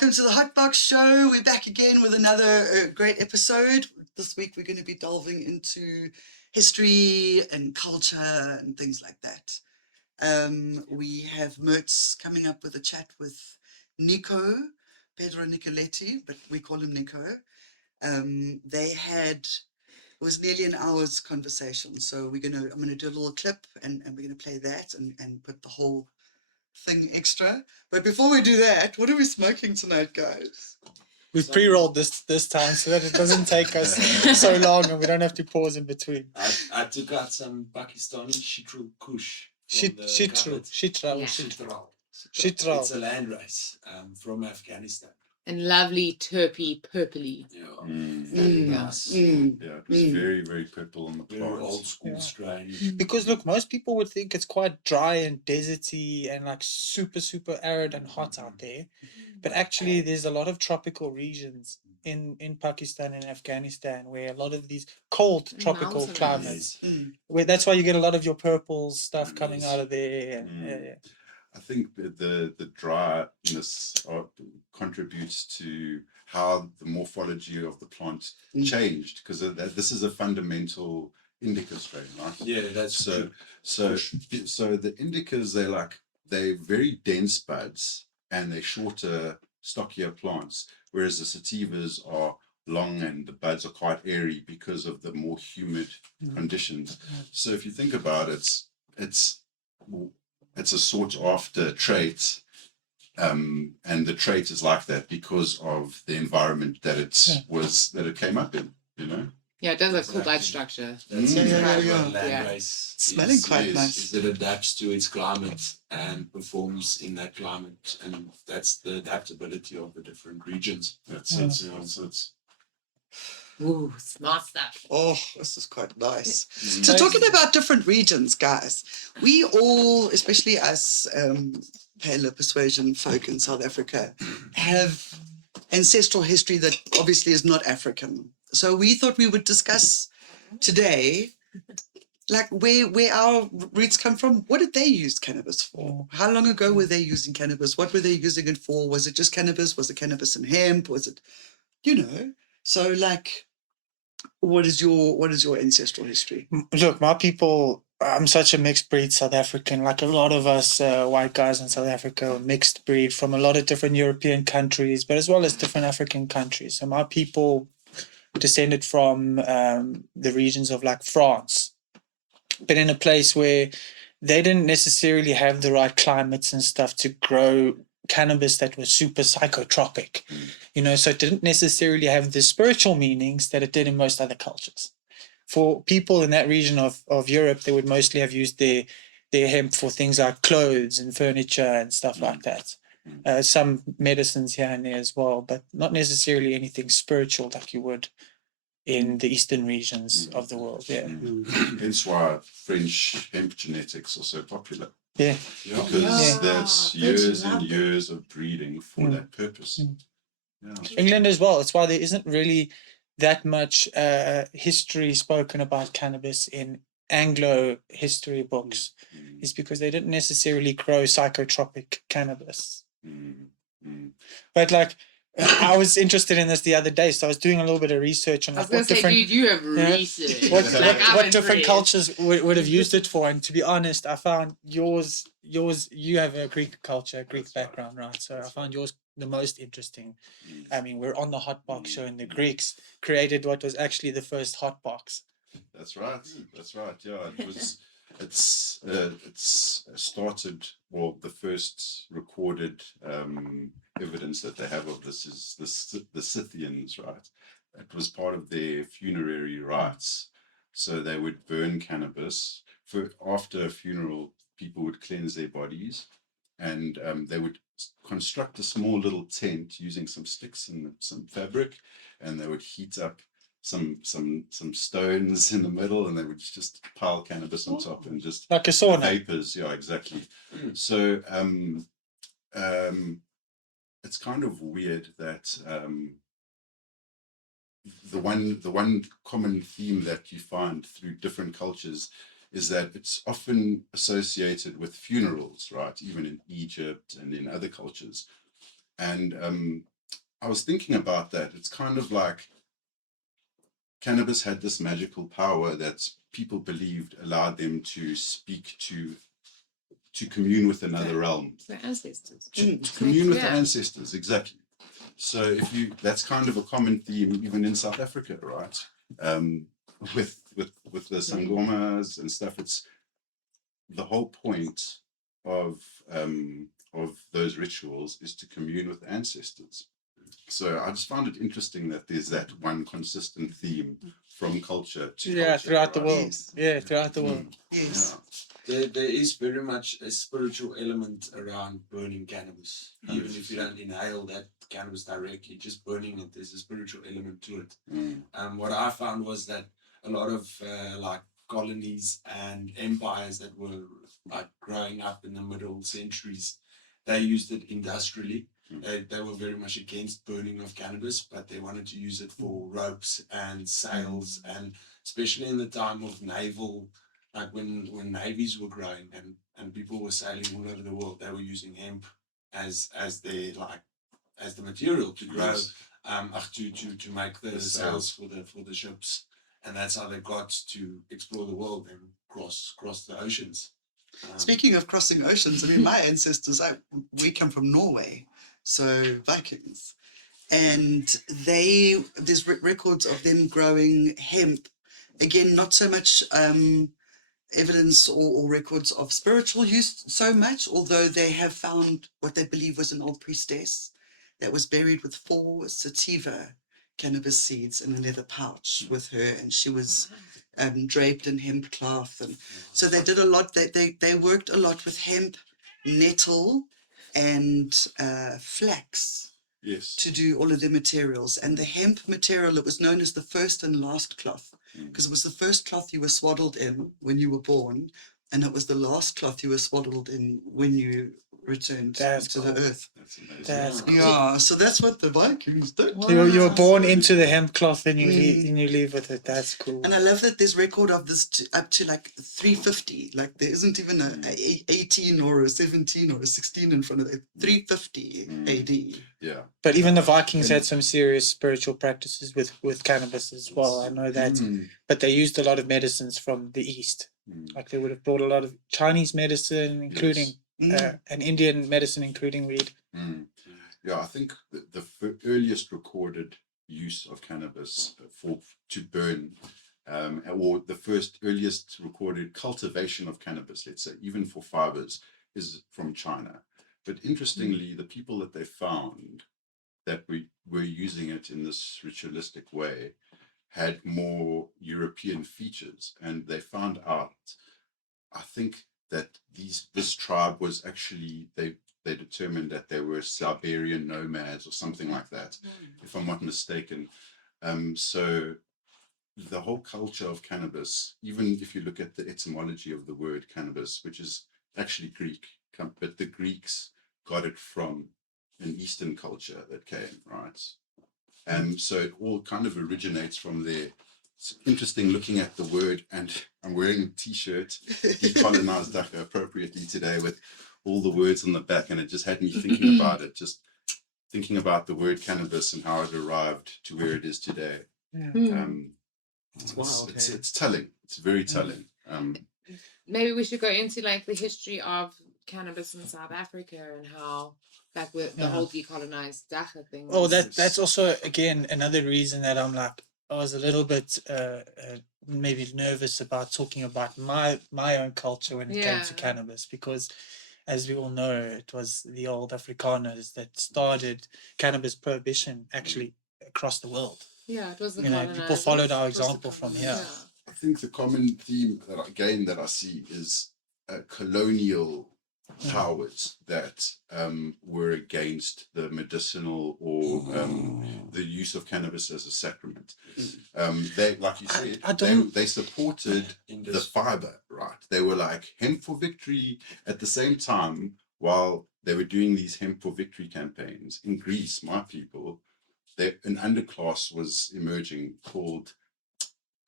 welcome to the Hot Box Show. We're back again with another great episode. This week we're going to be delving into history and culture and things like that. We have Mertz coming up with a chat with Nico, Pedro Nicoletti, but we call him Nico. It was nearly an hour's conversation, so I'm gonna do a little clip and we're gonna play that and put the whole thing extra. But before we do that, what are we smoking tonight, guys? We've pre-rolled this time so that it doesn't take us so long and we don't have to pause in between. I took out some Pakistani Shitral Kush. Shitral. It's a land race from Afghanistan. And lovely, terpy, purpley. Nice. Yeah, it was very, very purple on the Very plants. old school strain. Because look, most people would think it's quite dry and deserty and like super, super arid and hot out there. But actually there's a lot of tropical regions in Pakistan and Afghanistan where a lot of these cold tropical Mountains. climates, where that's why you get a lot of your purple stuff coming out of there. And, I think the dryness contributes to how the morphology of the plant changed, because this is a fundamental indica strain, right? Yeah, that's So the indicas, they're very dense buds and they're shorter, stockier plants, whereas the sativas are long and the buds are quite airy because of the more humid conditions. So if you think about it, it's a sought after trait, and the trait is like that because of the environment that it came up in, you know. Yeah, it does have cool bud structure. That's Yeah. land race. Smelling quite nice. Is it adapts to its climate and performs in that climate, and that's the adaptability of the different regions. That's it. So it's Ooh, smart stuff. Oh, this is quite nice. So talking about different regions, guys, we all, especially us paler persuasion folk in South Africa, have ancestral history that obviously is not African. So we thought we would discuss today, like where our roots come from. What did they use cannabis for? How long ago were they using cannabis? What were they using it for? Was it just cannabis? Was it cannabis and hemp? Was it, So like, what is your ancestral history? Look, my people, I'm such a mixed breed South African. Like a lot of us white guys in South Africa are mixed breed from a lot of different European countries, but as well as different African countries. So my people descended from the regions of like France, but in a place where they didn't necessarily have the right climates and stuff to grow cannabis that was super psychotropic, so it didn't necessarily have the spiritual meanings that it did in most other cultures. For people in that region of Europe, they would mostly have used their hemp for things like clothes and furniture and stuff like that. Some medicines here and there as well, but not necessarily anything spiritual like you would in the eastern regions of the world. hence why French hemp genetics are so popular. Yeah. Because there's years and years of breeding for that purpose. England as well. That's why there isn't really that much history spoken about cannabis in Anglo history books. Is because they didn't necessarily grow psychotropic cannabis. But like, I was interested in this the other day, so I was doing a little bit of research on I was going to say, dude, you have research. what different cultures would have used it for. And to be honest, I found yours, you have a Greek culture, Greek background, right? So I found yours the most interesting. I mean, we're on the Hot Box show, and the Greeks created what was actually the first hot box. That's right. Yeah, it's started. Well, the first recorded evidence that they have of this is the Scythians, right? It was part of their funerary rites. So they would burn cannabis. After a funeral, people would cleanse their bodies, and they would construct a small little tent using some sticks and some fabric, and they would heat up some stones in the middle, and they would just pile cannabis on top and just like a sauna. Vapors. Yeah, exactly. So it's kind of weird that the one common theme that you find through different cultures is that it's often associated with funerals, right? Even in Egypt and in other cultures. And I was thinking about that. It's kind of like cannabis had this magical power that people believed allowed them to speak to commune with another realm, The ancestors. to commune with the Yeah. ancestors, exactly. So if you, that's kind of a common theme even in South Africa, right? With the sangomas and stuff, it's the whole point of those rituals is to commune with ancestors. So I just found it interesting that there's that one consistent theme from culture to culture, throughout the right? world. Yes. Yeah, throughout the world. Yes. There is very much a spiritual element around burning cannabis. Even if you don't inhale that cannabis directly, just burning it, there's a spiritual element to it. What I found was that a lot of like colonies and empires that were like growing up in the middle centuries, they used it industrially. They were very much against burning of cannabis, but they wanted to use it for ropes and sails, and especially in the time of naval, like when navies were growing and people were sailing all over the world, they were using hemp as their like as the material to grow, Yes. to make the sails for the ships, and that's how they got to explore the world and cross the oceans. Speaking of crossing oceans, I mean, my ancestors, we come from Norway, so Vikings, and there's records of them growing hemp. Again, not so much evidence or records of spiritual use so much, although they have found what they believe was an old priestess that was buried with 4 sativa cannabis seeds in a leather pouch with her, and she was draped in hemp cloth. And so they did a lot. They worked a lot with hemp, nettle, and flax. Yes. To do all of their materials. And the hemp material, it was known as the first and last cloth, because it was the first cloth you were swaddled in when you were born, and it was the last cloth you were swaddled in when you returned to the earth. That's amazing. That's cool. Yeah, so that's what the Vikings did. You were born into the hemp cloth and you leave with it. That's cool. And I love that there's record of this up to like 350. Like there isn't even a 18 or a 17 or a 16 in front of it. 350 AD. Yeah. But even the Vikings had some serious spiritual practices with cannabis as well. I know that. But they used a lot of medicines from the East. Like they would have brought a lot of Chinese medicine, including and Indian medicine, including weed. Yeah, I think the earliest recorded use of cannabis to burn, or the first earliest recorded cultivation of cannabis, let's say, even for fibers, is from China. But interestingly, the people that they found that were using it in this ritualistic way had more European features, and they found out, I think, that this tribe was actually they determined that they were Siberian nomads or something like that, if I'm not mistaken. So the whole culture of cannabis, even if you look at the etymology of the word cannabis, which is actually Greek, but the Greeks got it from an Eastern culture that came, right? So it all kind of originates from there. It's interesting looking at the word, and I'm wearing a t-shirt, decolonized Dhaka appropriately today with all the words on the back, and it just had me thinking about it, just thinking about the word cannabis and how it arrived to where it is today. It's wild. It's telling. It's very telling. Maybe we should go into like the history of cannabis in South Africa and how like with the whole decolonized Dhaka thing. Oh, that's also again another reason that I'm like I was a little bit maybe nervous about talking about my own culture when it came to cannabis, because as we all know, it was the old Afrikaners that started cannabis prohibition actually across the world. Yeah, it was the people followed our example from here. I think the common theme that I see is colonial powers that were against the medicinal or the use of cannabis as a sacrament. They, like you said, they supported the fiber, right? They were like hemp for victory at the same time while they were doing these hemp for victory campaigns. In Greece, my people, an underclass was emerging called,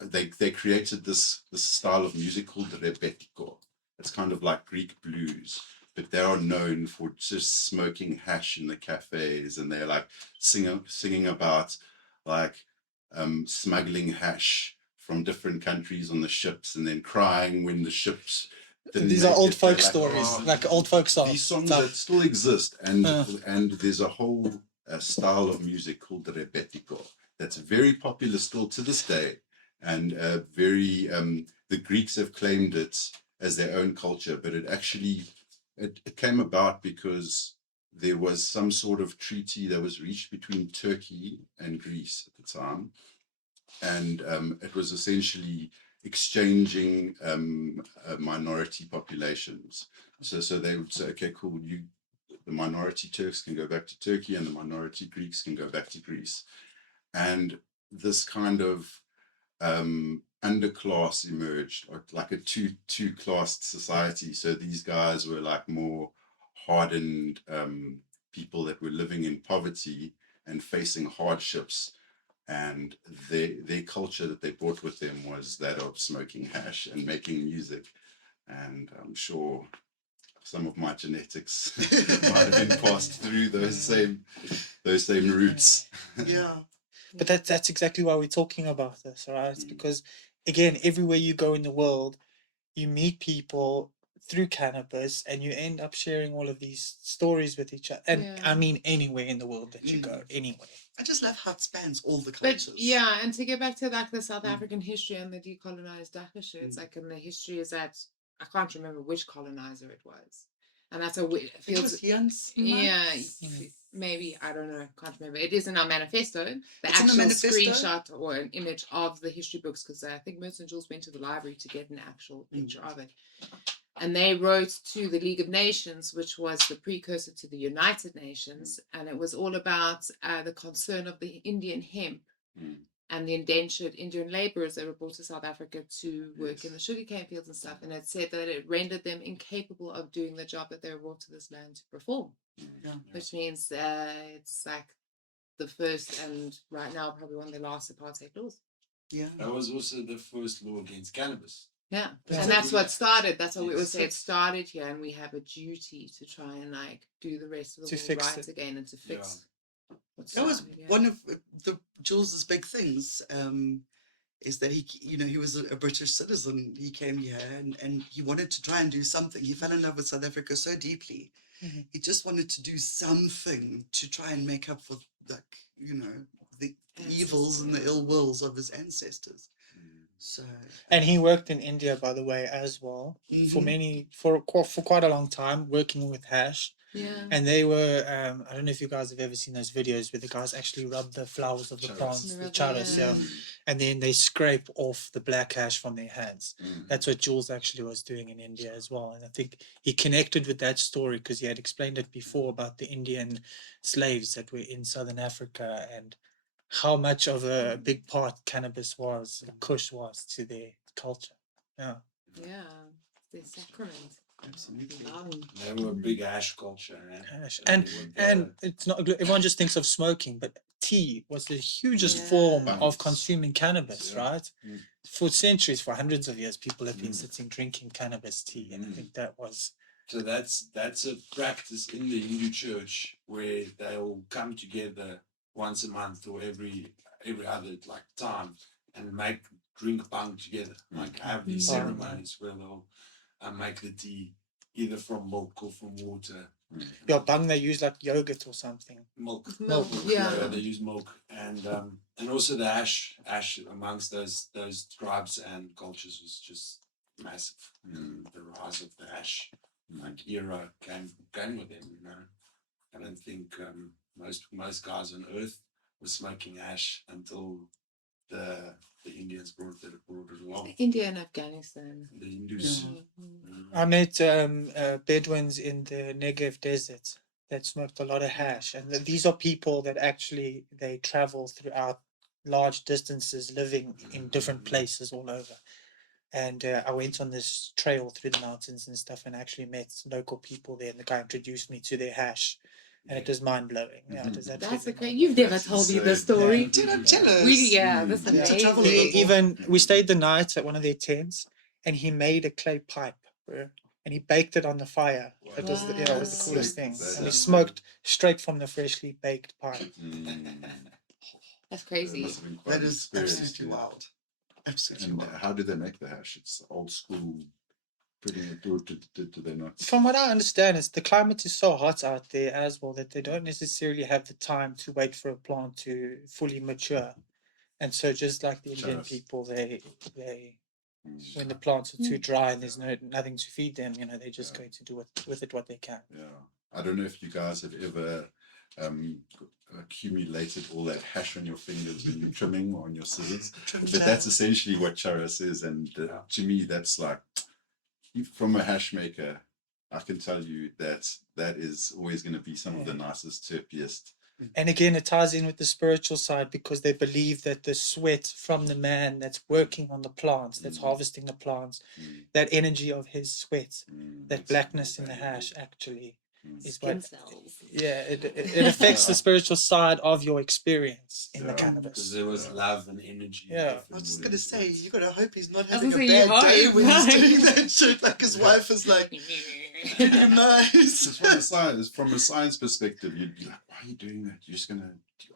they created this style of music called rebetiko. It's kind of like Greek blues, but they are known for just smoking hash in the cafes, and they're like singing about like smuggling hash from different countries on the ships, and then crying when the ships didn't These are make old it. They're folk like, stories, "Oh." like old folk songs. These songs Stuff. that still exist, and there's a whole style of music called rebetiko that's very popular still to this day, and very the Greeks have claimed it as their own culture, but it actually it came about because there was some sort of treaty that was reached between Turkey and Greece at the time, and it was essentially exchanging minority populations. So they would say, okay, cool, the minority Turks can go back to Turkey, and the minority Greeks can go back to Greece. And this kind of underclass emerged, like a two-classed society. So these guys were like more hardened people that were living in poverty and facing hardships, and their culture that they brought with them was that of smoking hash and making music. And I'm sure some of my genetics might have been passed through those same roots. Yeah. But that's exactly why we're talking about this, right? Because again, everywhere you go in the world, you meet people through cannabis, and you end up sharing all of these stories with each other. And I mean, anywhere in the world that you go, anywhere. I just love how it spans all the But cultures. yeah, and to get back to like the South African history and the decolonized Dutch, it's like in the history is that I can't remember which colonizer it was, and that's a it It feels was Jens. yeah maybe I don't know, can't remember. It is in our manifesto, the It's in the actual manifesto? screenshot or an image of the history books, because I think Myrtle and Jules went to the library to get an actual picture of it. And they wrote to the League of Nations, which was the precursor to the United Nations, and it was all about the concern of the Indian hemp and the indentured Indian laborers that were brought to South Africa to work in the sugarcane fields and stuff. And it said that it rendered them incapable of doing the job that they were brought to this land to perform, which means it's like the first and right now probably one of the last apartheid laws. Yeah. That was also the first law against cannabis. Yeah, Yeah. and that's what started. That's what we always Yes. say. It started here, and we have a duty to try and like do the rest of the To world fix right it. again and to fix. What's That was started, one of the Jules's big things. Is that he was a British citizen. He came here and he wanted to try and do something. He fell in love with South Africa so deeply. He just wanted to do something to try and make up for the evils and the ill wills of his ancestors. So And he worked in India, by the way, as well, for quite a long time, working with hash. Yeah. And they were, I don't know if you guys have ever seen those videos where the guys actually rub the flowers of the plants, the charas, and then they scrape off the black hash from their hands. That's what Jules actually was doing in India as well. And I think he connected with that story because he had explained it before about the Indian slaves that were in Southern Africa and how much of a big part cannabis was, Kush was to their culture. Yeah. Yeah. The sacrament. absolutely. They were a big hash culture, man. Hash. And it's not, everyone just thinks of smoking, but tea was the hugest form of consuming cannabis, right? For centuries, for hundreds of years, people have been sitting drinking cannabis tea, and I think that was. So that's a practice in the Hindu church where they'll come together once a month or every other like time and drink bhang together, like have these ceremonies where they'll make the tea either from milk or from water. Yeah, bhang they use like yogurt or something. Milk. Yeah. They use milk, and also the hash amongst those tribes and cultures was just massive. The rise of the hash era came with them. You know, I don't think most guys on earth were smoking hash until the Indians brought it along. India and Afghanistan. The Hindus. I met Bedouins in the Negev desert that smoked a lot of hash, and these are people that actually they travel throughout large distances, living in different places all over. And I went on this trail through the mountains and stuff, and actually met local people there. And the guy introduced me to their hash, and it was mind blowing. Yeah, it was That's okay. You've never told me the story. Dude, I'm jealous. That's amazing. We stayed the night at one of their tents, and he made a clay pipe, bro. and he baked it on the fire. It was it was the coolest thing. And he smoked straight from the freshly baked pine. That's crazy. That is absolutely wild. Absolutely And wild. how do they make the hash? It's old school. Putting it through. Do they not? From what I understand, is the climate is so hot out there as well that they don't necessarily have the time to wait for a plant to fully mature. And so just like the Indian people, they when the plants are too dry and there's nothing to feed them, they're just going to do with it what they can. Yeah. I don't know if you guys have ever accumulated all that hash on your fingers when you're trimming or on your scissors. But that's essentially what charas is. And to me, that's like, from a hash maker, I can tell you that is always going to be some of the nicest, terpiest. And again, it ties in with the spiritual side because they believe that the sweat from the man that's working on the plants, that's harvesting the plants, that energy of his sweat, that blackness in the hash actually is what, it affects the spiritual side of your experience in the cannabis. Because there was love and energy. Yeah. I was just going to say, you got to hope he's not I was having a gonna say, you bad day hope. when he's doing that shit. Like his wife is like, nice. From a science perspective, you'd be like, why are you doing that? You're just going to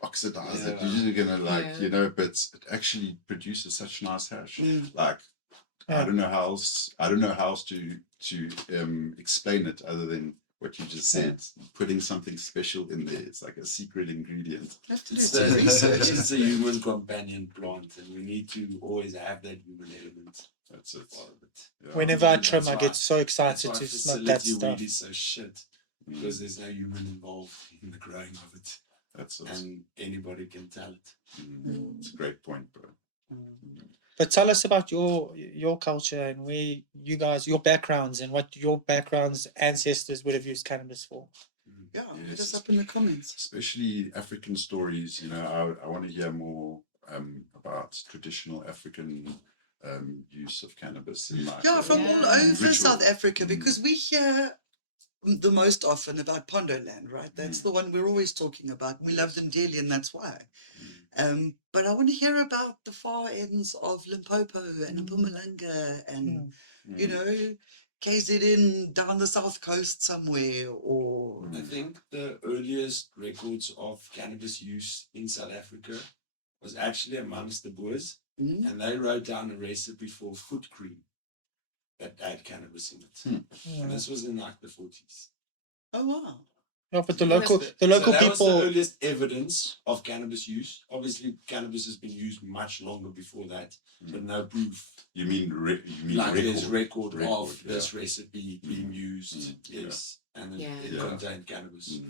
oxidize it. You're just going to but it actually produces such nice hash. Like, I don't know how else to explain it other than what you just said. Putting something special in there. It's like a secret ingredient. It's a human companion plant, and we need to always have that human element. That's it. Yeah. Whenever I trim, I get so excited to smoke that stuff. Weed is so shit because there's no human involved in the growing of it. That's it. And anybody can tell it. It's a great point, bro. But tell us about your culture and where you guys, your backgrounds and what your backgrounds, ancestors would have used cannabis for. Yeah, hit us up in the comments. Especially African stories. I want to hear more about traditional African use of cannabis. From all over South Africa, because we hear the most often about Pondoland, right? That's the one we're always talking about. We love them dearly, and that's why. But I want to hear about the far ends of Limpopo and Mpumalanga and, KZN down the south coast somewhere. Or I think the earliest records of cannabis use in South Africa was actually amongst the Boers, and they wrote down a recipe for foot cream that had cannabis in it. And this was in like the 40s. Oh wow! No, but the local people. That was the earliest evidence of cannabis use. Obviously, cannabis has been used much longer before that, but no proof. You mean there's record of this recipe being used? Yes, and it contained cannabis.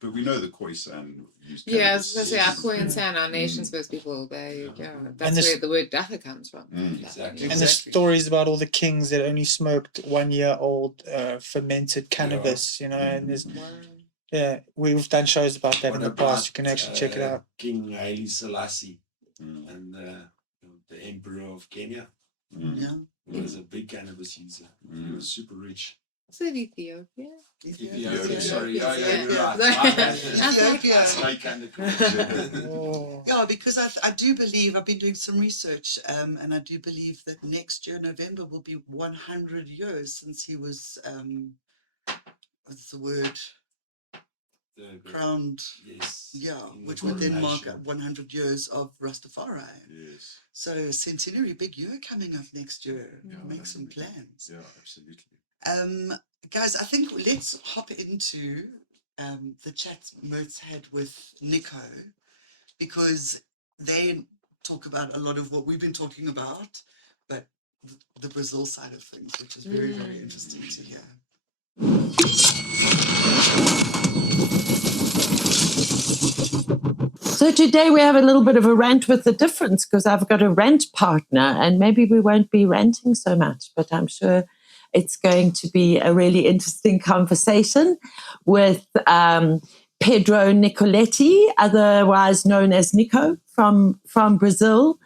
But we know the Khoisan used cannabis. Yeah, I was going to say, our Khoisan, our nation's first people, that's where the word dacha comes from. Exactly. And the stories about all the kings that only smoked 1 year old fermented cannabis, and there's we've done shows about that in the past. You can actually check it out. King Haile Selassie and the Emperor of Kenya. He was a big cannabis user. He was super rich. Is it Ethiopia? Ethiopia. Sorry, you're right. Yeah, because I do believe, I've been doing some research, and I do believe that next year, November, will be 100 years since he was, what's the word? Crowned, which would then mark 100 years of Rastafari. Yes. So centenary, big year coming up next year. Make some plans. Yeah, absolutely. Guys, I think let's hop into the chat Mertz had with Nico, because they talk about a lot of what we've been talking about, but the Brazil side of things, which is very, very interesting to hear. So today we have a little bit of a rant with the difference, because I've got a rant partner, and maybe we won't be ranting so much, but I'm sure it's going to be a really interesting conversation with Pedro Nicoletti, otherwise known as Nico, from Brazil.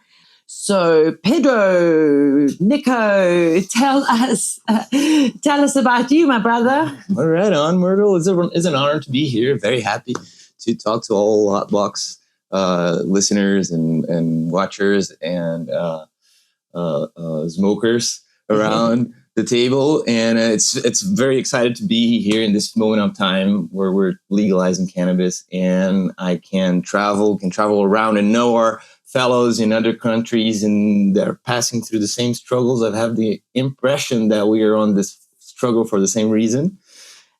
So Pedro, Nico, tell us about you, my brother. All right, on Myrtle. It's an honor to be here. Very happy to talk to all Hotbox listeners and watchers and smokers around the table, and it's very excited to be here in this moment of time where we're legalizing cannabis, and I can travel around and know our fellows in other countries, and they're passing through the same struggles. I have the impression that we are on this struggle for the same reason.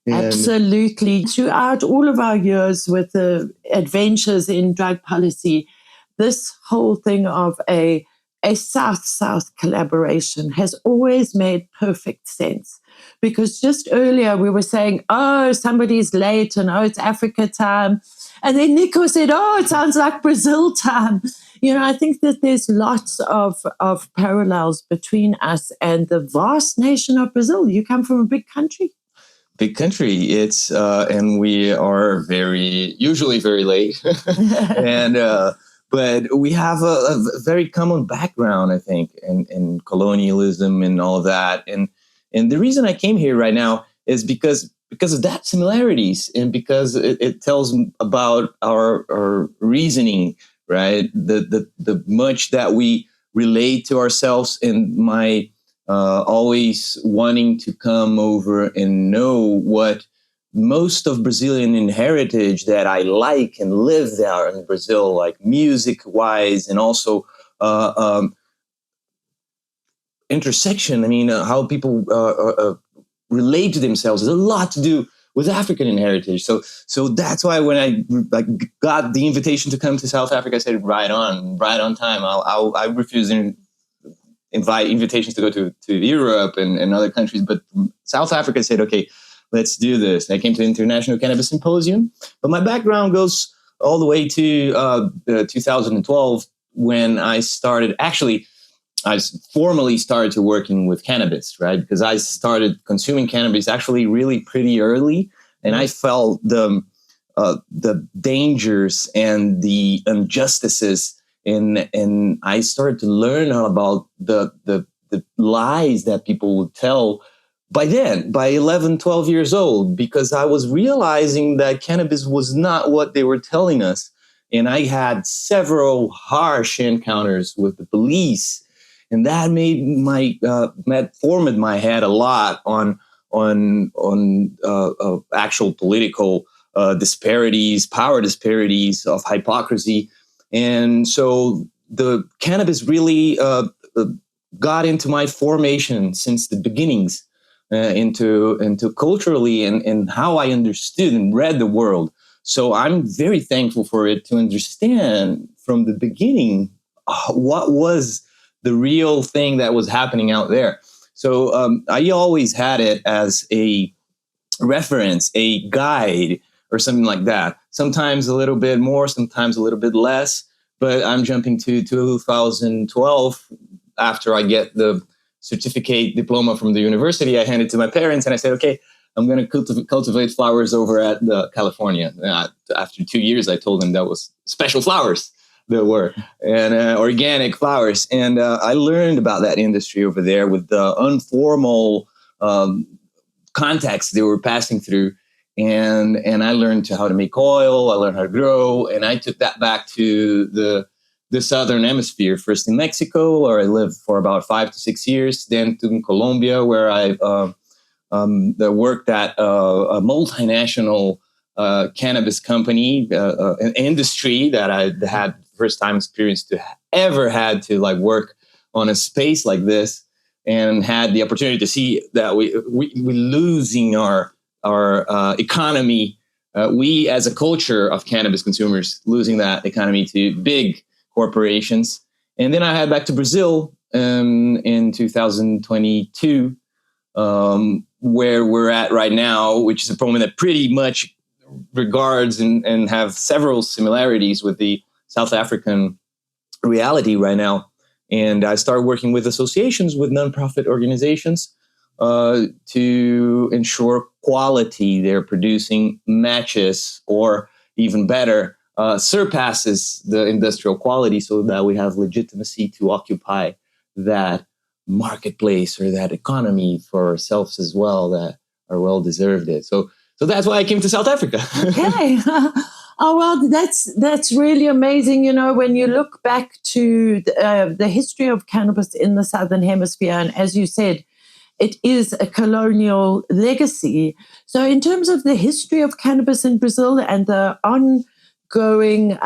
And absolutely. Throughout all of our years with the adventures in drug policy, this whole thing of a South-South collaboration has always made perfect sense. Because just earlier we were saying, oh, somebody's late, and oh, it's Africa time. And then Nico said, oh, it sounds like Brazil time. I think that there's lots of parallels between us and the vast nation of Brazil. You come from a big country. Big country. It's and we are usually very late, and but we have a very common background, I think, in colonialism and all of that. And the reason I came here right now is because of that similarities, and because it tells about our reasoning, right? The much that we relate to ourselves, and my always wanting to come over and know what most of Brazilian heritage that I like and live there in Brazil, like music wise, and also intersection. I mean, how people relate to themselves has a lot to do with African heritage. So that's why when I got the invitation to come to South Africa, I said, right on time. I refuse invitations to go to Europe and other countries, but South Africa said, okay, let's do this. I came to the International Cannabis Symposium, but my background goes all the way to 2012 when I started. Actually, I formally started to working with cannabis, right? Because I started consuming cannabis actually really pretty early, and I felt the dangers and the injustices. And I started to learn about the lies that people would tell by 11, 12 years old, because I was realizing that cannabis was not what they were telling us. And I had several harsh encounters with the police, and that formed my head a lot on actual political disparities, power disparities, of hypocrisy. And so the cannabis really got into my formation since the beginnings, into culturally and how I understood and read the world. So I'm very thankful for it to understand from the beginning what was the real thing that was happening out there. So I always had it as a reference, a guide, or something like that. Sometimes a little bit more, sometimes a little bit less. But I'm jumping to 2012 after I get the certificate diploma from the university. I hand it to my parents and I said, okay, I'm going to cultivate flowers over at California. After 2 years, I told them that was special flowers there were, and organic flowers. And I learned about that industry over there with the informal contacts they were passing through. And I learned how to make oil. I learned how to grow, and I took that back to the southern hemisphere. First in Mexico, where I lived for about 5 to 6 years. Then to Colombia, where I worked at a multinational cannabis company, an industry that I had first time experience to ever had to work on a space like this, and had the opportunity to see that we losing our economy, we as a culture of cannabis consumers losing that economy to big corporations. And then I head back to Brazil in 2022, where we're at right now, which is a problem that pretty much regards and have several similarities with the South African reality right now. And I started working with associations, with nonprofit organizations, to ensure quality they're producing matches, or even better, surpasses the industrial quality, so that we have legitimacy to occupy that marketplace or that economy for ourselves as well, that are well deserved it. So that's why I came to South Africa. Okay. Oh, well, that's really amazing. When you look back to the history of cannabis in the Southern Hemisphere, and as you said, it is a colonial legacy. So, in terms of the history of cannabis in Brazil and the ongoing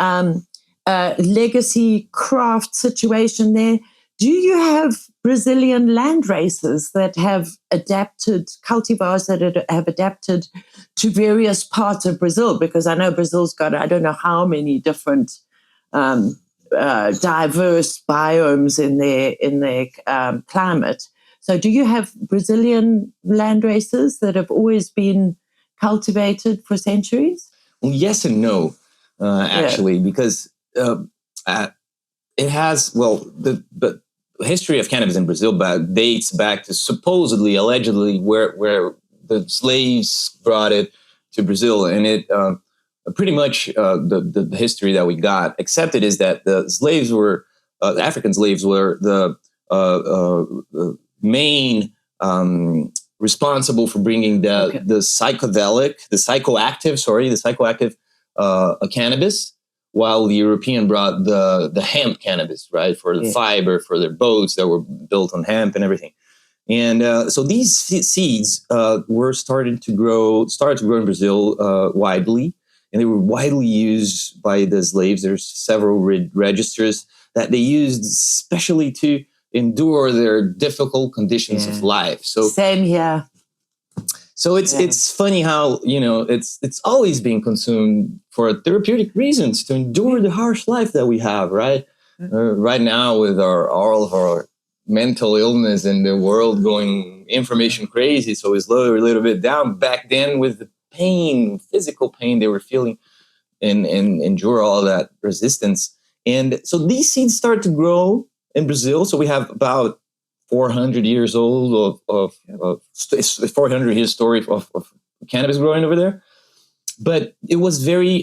legacy craft situation there, do you have Brazilian land races that have adapted, cultivars that have adapted to various parts of Brazil? Because I know Brazil's got, I don't know how many different diverse biomes in their climate. So do you have Brazilian land races that have always been cultivated for centuries? Well, yes and no, actually, because it has, well, the history of cannabis in Brazil dates back to supposedly, allegedly, where the slaves brought it to Brazil. And it pretty much the history that we got accepted is that the slaves were, the African slaves were the main responsible for bringing the psychoactive cannabis, while the European brought the hemp cannabis, right, for the fiber for their boats that were built on hemp and everything. And so these seeds were started to grow in Brazil widely, and they were widely used by the slaves. There's several registers that they used especially to endure their difficult conditions of life. So same here. So it's funny how, it's always being consumed for therapeutic reasons to endure the harsh life that we have, right? Right now with all of our mental illness and the world going information crazy, so it's lower a little bit down. Back then with the pain, physical pain they were feeling and endure all that resistance. And so these seeds start to grow in Brazil. So we have about 400 years old of 400 years story of cannabis growing over there. But it was very,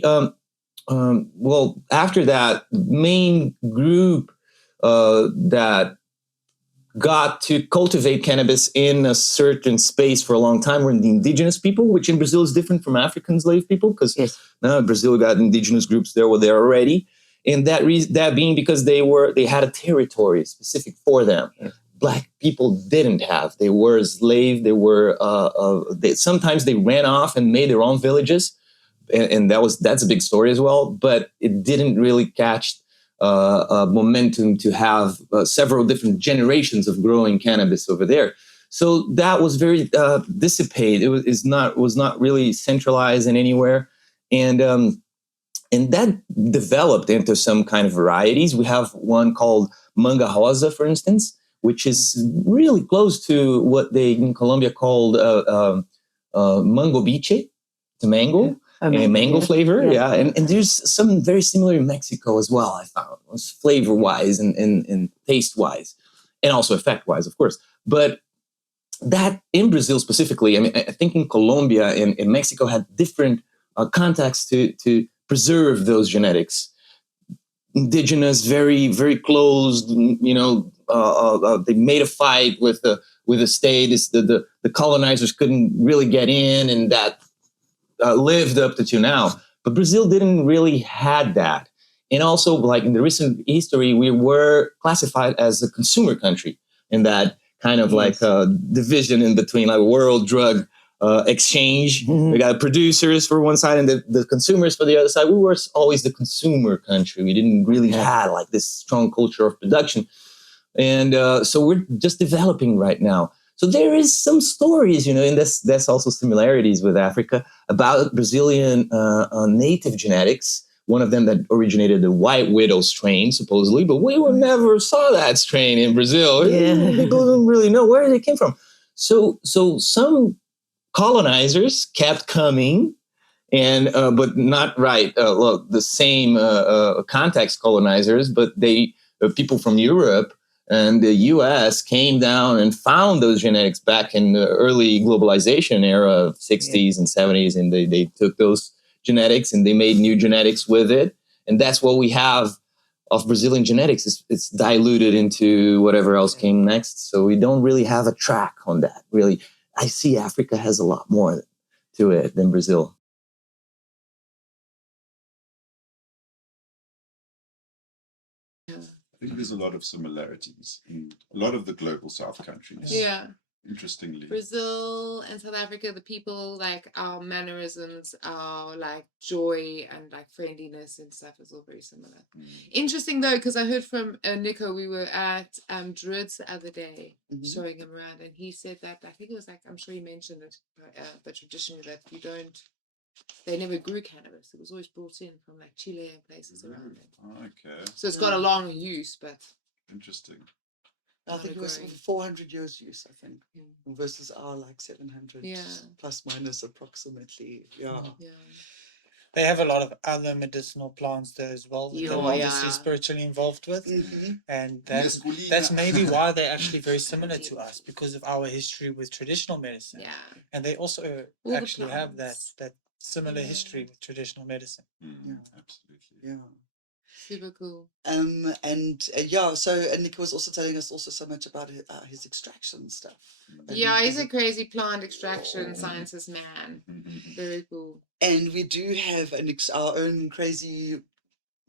well, after that, main group that got to cultivate cannabis in a certain space for a long time were the indigenous people, which in Brazil is different from African slave people, because now Brazil got indigenous groups there already. And that being because they had a territory specific for them. Black people didn't have. They were slave. They were. Sometimes they ran off and made their own villages, and that's a big story as well. But it didn't really catch momentum to have several different generations of growing cannabis over there. So that was very dissipated. It was not really centralized in anywhere, and that developed into some kind of varieties. We have one called Manga Rosa, for instance, which is really close to what they in Colombia called mango biche, the mango, mango flavor. Yeah. And there's some very similar in Mexico as well, I found, flavor-wise and taste-wise, and also effect-wise, of course. But that in Brazil specifically, I mean, I think in Colombia and Mexico had different contexts to preserve those genetics. Indigenous, very, very closed, they made a fight with the state. The colonizers couldn't really get in, and that lived up to now. But Brazil didn't really had that. And also, like in the recent history, we were classified as a consumer country, in that kind of like division in between, like world drug exchange. We got producers for one side and the consumers for the other side. We were always the consumer country. We didn't really have like this strong culture of production. And so we're just developing right now. So there is some stories, and that's also similarities with Africa about Brazilian native genetics. One of them that originated the White Widow strain, supposedly, but we never saw that strain in Brazil. People don't really know where they came from. So some colonizers kept coming, and but not the same context colonizers, but people from Europe and the U.S. came down and found those genetics back in the early globalization era of 60s and 70s, and they took those genetics and they made new genetics with it, and that's what we have of Brazilian genetics. It's diluted into whatever else came next, so we don't really have a track on that, really. I see Africa has a lot more to it than Brazil. I think there's a lot of similarities in a lot of the global South countries. Yeah. Interestingly. Brazil and South Africa, the people, like our mannerisms, our like joy and like friendliness and stuff is all very similar. Interesting though, because I heard from Nico, we were at Druids the other day, showing him around, and he said that, I think it was like, I'm sure he mentioned it, but traditionally that they never grew cannabis. It was always brought in from like Chile and places around there. Okay. So it's got a long use, but Interesting. I think it was growing. 400 years use, I think, versus our like 700 Yeah. plus minus approximately. Yeah. yeah. They have a lot of other medicinal plants there as well that they're Yeah, obviously yeah. spiritually involved with. And that's Mescaline. maybe why they're actually very similar to us, because of our history with traditional medicine. Yeah. And they also All the actually have plants. that similar Yeah. history with traditional medicine. Absolutely. Yeah. Super cool. So Nico was also telling us also so much about his extraction stuff. Yeah, he's a crazy plant extraction scientist man. Very cool. And we do have our own crazy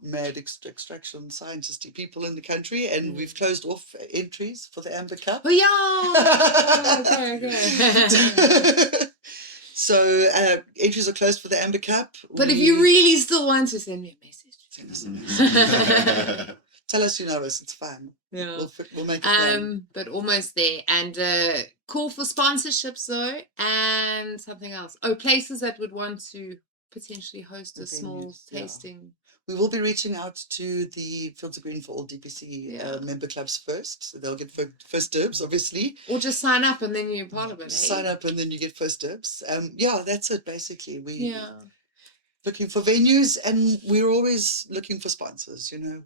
mad extraction scientisty people in the country, and we've closed off entries for the Amber Cup. Oh yeah. Okay. So entries are closed for the Amber Cup. But if you really still want to send me a message, tell us you know us. It's fine. yeah. We'll make it fun. But almost there. And call for sponsorships though, and something else. Oh, places that would want to potentially host a small tasting. We will be reaching out to the Fields of Green for All DPC member clubs first. So they'll get first dibs, obviously. Or just sign up and then you're part of it. Sign up and then you get first dibs. That's it basically. We Yeah. looking for venues, and we're always looking for sponsors, you know.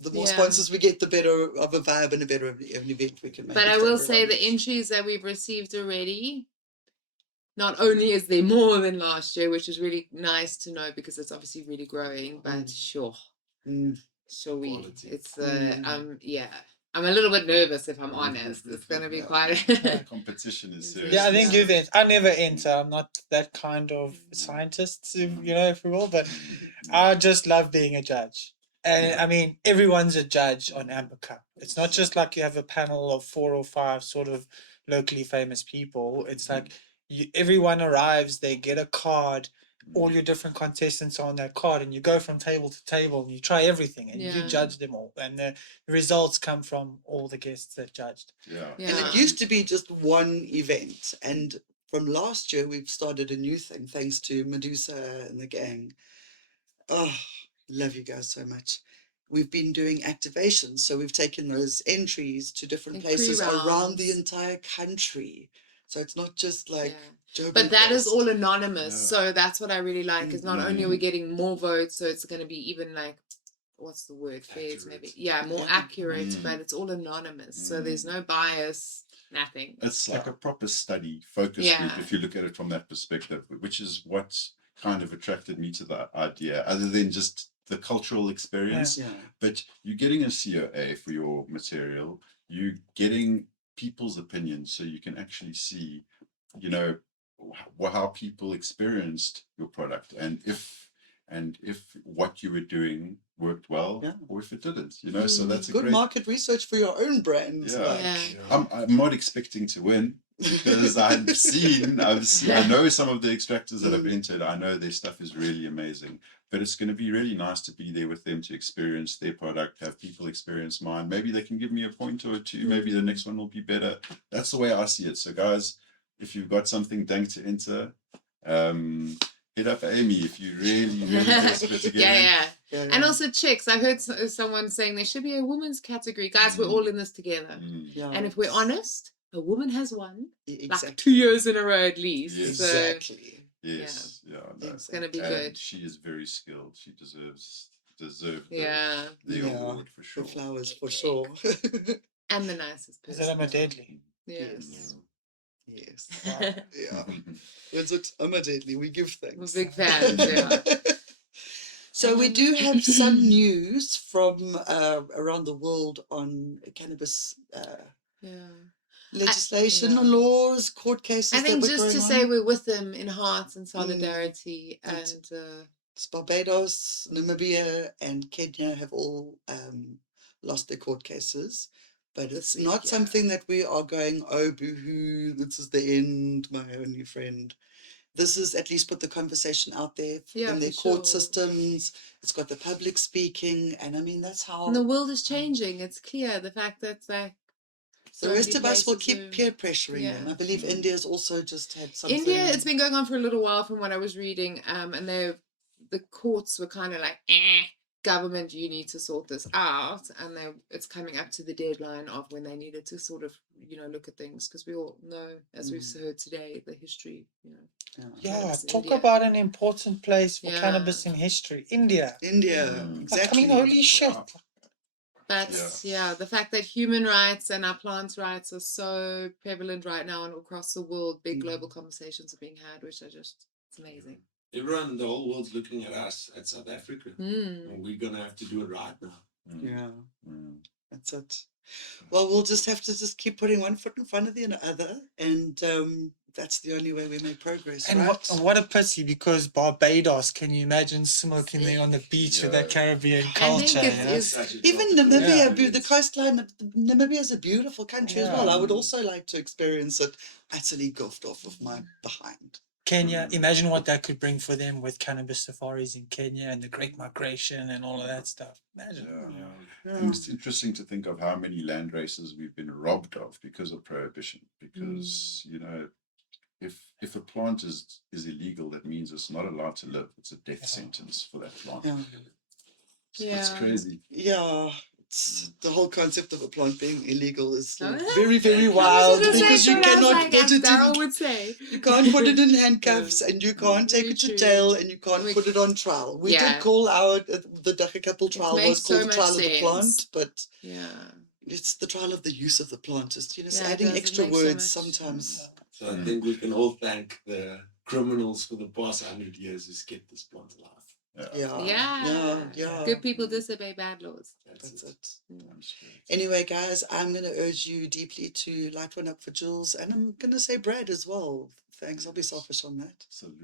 The more sponsors we get, the better of a vibe and a better of an event we can make. But I will say the entries that we've received already, not only is there more than last year, which is really nice to know because it's obviously really growing, but I'm a little bit nervous if I'm honest. It's going to be quite... Competition is serious. Yeah, I think I never enter. I'm not that kind of scientist, if you will, but I just love being a judge. And I mean, everyone's a judge on Amber Cup. It's not just like you have a panel of 4 or 5 sort of locally famous people. It's like everyone arrives, they get a card, all your different contestants are on that card, and you go from table to table and you try everything and you judge them all. And the results come from all the guests that judged. And it used to be just one event. And from last year, we've started a new thing, thanks to Medusa and the gang. Oh, love you guys so much. We've been doing activations. So we've taken those entries to different places around the entire country. So it's not just like... But that is all anonymous. So that's what I really like, is not only are we getting more votes, so it's going to be even like, what's the word? Fairs, maybe. Yeah, more accurate, but it's all anonymous. So there's no bias, nothing. It's like a proper study, focus group, if you look at it from that perspective, which is what kind of attracted me to the idea, other than just the cultural experience. But you're getting a COA for your material, you're getting people's opinions, so you can actually see, how people experienced your product, and if what you were doing worked well, or if it didn't, so that's a good great market research for your own brand. I'm not expecting to win, because I know some of the extractors that have entered. I know their stuff is really amazing, but it's going to be really nice to be there with them, to experience their product, have people experience mine. Maybe they can give me a point or two, maybe the next one will be better. That's the way I see it. So guys, if you've got something dank to enter, hit up Amy if you really desperate to get in. And also chicks. I heard someone saying there should be a women's category. Guys, we're all in this together. And if we're honest, a woman has won like 2 years in a row at least. Yes. So, Yes. it's going to be good. She is very skilled. She deserves the award for sure. The flowers for sure. And the nicest person. Is that deadly? Yes. Yes. It's immediately we give thanks. We're big fans. So we do have some news from around the world on cannabis legislation, laws, court cases. I think just to say we're with them in heart and solidarity, and Barbados, Namibia, and Kenya have all lost their court cases. But it's Sweet, not yeah. something that we are going, oh, boo-hoo, this is the end, my only friend. This is at least put the conversation out there Yeah, in their for court sure. systems. It's got the public speaking. And I mean, that's how And the world is changing. It's clear. The fact that like the so rest many of us will places keep are- peer pressuring them. Yeah. I believe India's also just had something. India, it's been going on for a little while from what I was reading. And the courts were kind of like, government, you need to sort this out. And it's coming up to the deadline of when they needed to sort of, look at things. Because we all know, as we've heard today, the history, Yeah, cannabis in talk India. about an important place for Yeah. cannabis in history. India. India, Like, exactly. I mean, holy shit. But the fact that human rights and our plants' rights are so prevalent right now and across the world, big global conversations are being had, which are just, it's amazing. Everyone, the whole world's looking at us, at South Africa. Mm. And we're going to have to do it right now. Yeah, that's it. Well, we'll just have to just keep putting one foot in front of the other, and that's the only way we make progress, And right? what a pity, because Barbados, can you imagine smoking there on the beach with that Caribbean culture? it's Even Namibia, the coastline of Namibia is a beautiful country as well. Yeah. I would also like to experience it utterly gouged off of my behind. Kenya, imagine what that could bring for them with cannabis safaris in Kenya and the Great Migration and all of that stuff. Imagine. And it's interesting to think of how many land races we've been robbed of because of prohibition. Because if a plant is illegal, that means it's not allowed to live. It's a death sentence for that plant. It's crazy. Yeah. The whole concept of a plant being illegal is Oh, very, very wild, because you cannot put it Daryl in. would say. You can't put it in handcuffs, and you can't take Very it to true. jail, and you can't put it on trial. We did call the Dachakapel trial was makes so called the much trial of the plant, sense. but Yeah. it's the trial of the use of the plant. Just it adding does. It extra makes so words much- sometimes. So I think we can all thank the criminals for the past 100 years who's kept this plant alive. Yeah. Good people disobey bad laws. That's it. Anyway, guys, I'm going to urge you deeply to light one up for Jules, and I'm going to say Brad as well. Thanks. I'll be selfish on that. Salute.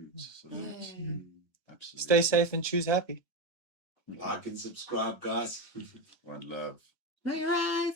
Absolutely. Stay safe and choose happy. Like and subscribe, guys. One love. Know your eyes.